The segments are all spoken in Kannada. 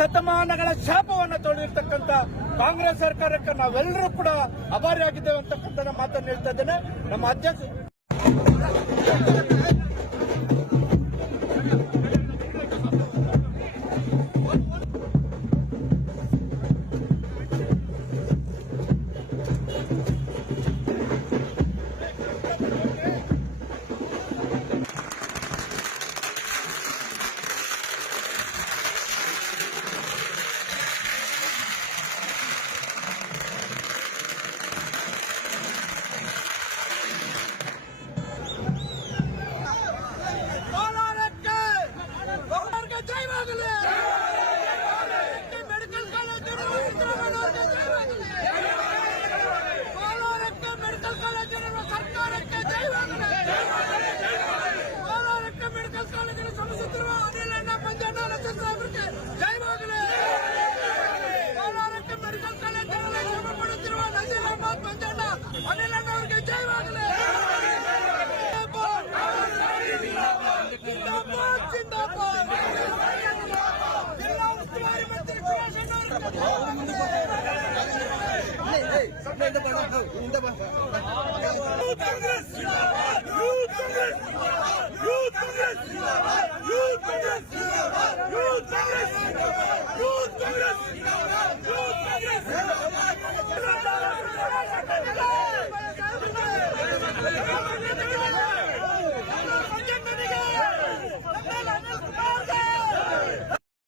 ಶಾಪವನ್ನ ತೊಳೆದಿರ್ತಕ್ಕಂಥ ಕಾಂಗ್ರೆಸ್ ಸರ್ಕಾರಕ್ಕೆ ನಾವೆಲ್ಲರೂ ಕೂಡ ಅಭಾರಿಯಾಗಿದ್ದೇವೆ ಅಂತಕ್ಕಂಥ ನಾನು ಮಾತನ್ನು ಹೇಳ್ತಾ ಇದ್ದೇನೆ. ನಮ್ಮ ಅಧ್ಯಕ್ಷ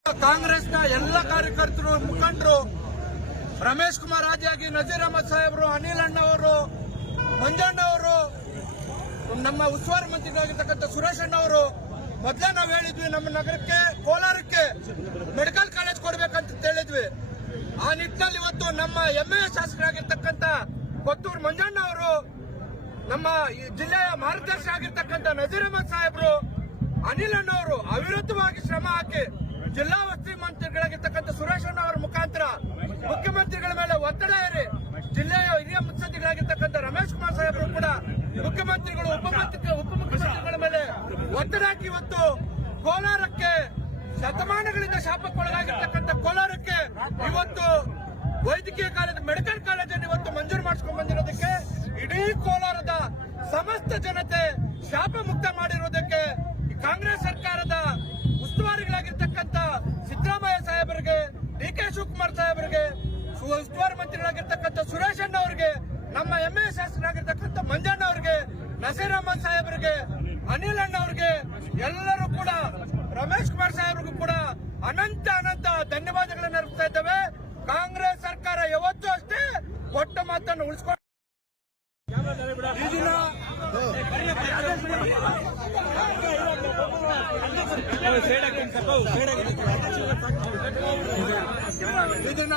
ಕಾಂಗ್ರೆಸ್ನ ಎಲ್ಲ ಕಾರ್ಯಕರ್ತರು ಮುಖಂಡರು ರಮೇಶ್ ಕುಮಾರ್ ಆಗಿ ನಜೀರ್ ಅಹಮದ್ ಸಾಹೇಬರು, ಅನಿಲ್ ಅಣ್ಣ ಅವರು ಮಂಜಣ್ಣ ಅವರು, ನಮ್ಮ ಉಸ್ತುವಾರಿ ಮಂತ್ರಿಗಳಾಗಿರ್ತಕ್ಕಂಥ ಸುರೇಶ್ ಅಣ್ಣ ಅವರು, ಮೊದಲೇ ನಾವು ಹೇಳಿದ್ವಿ ನಮ್ಮ ನಗರಕ್ಕೆ, ಕೋಲಾರಕ್ಕೆ ಮೆಡಿಕಲ್ ಕಾಲೇಜ್ ಕೊಡ್ಬೇಕಂತ ಹೇಳಿದ್ವಿ. ಆ ನಿಟ್ಟಿನಲ್ಲಿ ಇವತ್ತು ನಮ್ಮ ಎ ಶಾಸಕರಾಗಿರ್ತಕ್ಕಂಥ ಕೊತ್ತೂರು ಮಂಜಣ್ಣ ಅವರು, ನಮ್ಮ ಜಿಲ್ಲೆಯ ಮಾರ್ಗದರ್ಶಿ ಆಗಿರ್ತಕ್ಕಂಥ ನಜೀರ್ ಅಹಮದ್ ಸಾಹೇಬ್ರು, ಅನಿಲ್ ಅಣ್ಣವರು ಅವಿರತವಾಗಿ ಶ್ರಮ ಹಾಕಿ ಜಿಲ್ಲಾ ವಸತಿ ಮಂತ್ರಿಗಳಾಗಿರ್ತಕ್ಕಂಥ ಸುರೇಶ್ ಅವರ ಮುಖಾಂತರ ಮುಖ್ಯಮಂತ್ರಿಗಳ ಮೇಲೆ ಒತ್ತಡ ಇರಿ ಜಿಲ್ಲೆಯ ಹಿರಿಯ ಮುಖ್ಯಮಂತ್ರಿಗಳಾಗಿರ್ತಕ್ಕಂಥ ರಮೇಶ್ ಕುಮಾರ್ ಸಾಹೇಬರು ಕೂಡ ಮುಖ್ಯಮಂತ್ರಿಗಳು ಉಪಮಂತ್ರಿ ಉಪಮುಖ್ಯಮಂತ್ರಿಗಳ ಮೇಲೆ ಒತ್ತಡ ಹಾಕಿ ಇವತ್ತು ಕೋಲಾರಕ್ಕೆ ಶತಮಾನಗಳಿಂದ ಶಾಪಕ್ಕೊಳಗಾಗಿರ್ತಕ್ಕಂಥ ಕೋಲಾರಕ್ಕೆ ಇವತ್ತು ವೈದ್ಯಕೀಯ ಕಾಲೇಜ್, ಮೆಡಿಕಲ್ ಕಾಲೇಜನ್ನು ಇವತ್ತು ಮಂಜೂರು ಮಾಡಿಸ್ಕೊಂಡು ಬಂದಿರೋದಕ್ಕೆ ಇಡೀ ಕೋಲಾರದ ಸಮಸ್ತ ಜನತೆ ಶಾಪ ಮುಕ್ತ ಮಾಡಿರುವುದಕ್ಕೆ ಕಾಂಗ್ರೆಸ್ ಸರ್ಕಾರದ ಸಾಹೇಬರಿಗೆ ಸು- ಉಸ್ತುವಾರಿ ಮಂತ್ರಿಗಳಾಗಿರ್ತಕ್ಕಂಥ ಸುರೇಶ್ ಅಣ್ಣ ಅವರಿಗೆ, ನಮ್ಮ ಎಂ ಎ ಶಾಸಕರಾಗಿರ್ತಕ್ಕಂಥ ಮಂಜಣ್ಣ ಅವರಿಗೆ ನಸೀರ್ ಅಹಮದ್ ಸಾಹೇಬರಿಗೆ ಅನಿಲ್ ಅಣ್ಣ ಅವರಿಗೆ, ಎಲ್ಲರೂ ಕೂಡ, ರಮೇಶ್ ಕುಮಾರ್ ಸಾಹೇಬ್ರಿಗೂ ಕೂಡ ಅನಂತ ಅನಂತ ಧನ್ಯವಾದಗಳನ್ನು ಅರ್ಪಿಸ್ತಾ ಇದ್ದೇವೆ. ಕಾಂಗ್ರೆಸ್ ಸರ್ಕಾರ ಯಾವತ್ತೂ ಅಷ್ಟೇ, ಕೊಟ್ಟ ಮಾತನ್ನು ಉಳಿಸ್ಕೊಂಡು ಈ ದಿನ